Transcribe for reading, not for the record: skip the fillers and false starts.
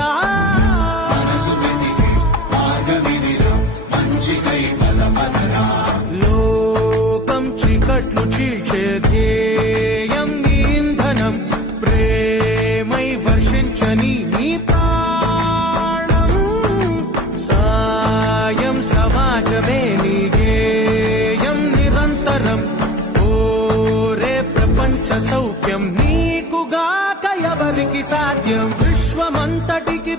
కదా. లోకం చీకట్లు చీల్చే ధ్యేయం నీ ఇంధనం, ప్రేమై వర్షించని నీ ప్రాణం, సాయం సమాజమే నీ ధ్యేయం నిరంతరం. ఓరే ప్రపంచ సౌఖ్యం నీకుగాక ఎవరికి సాధ్యం, విశ్వమంతటికి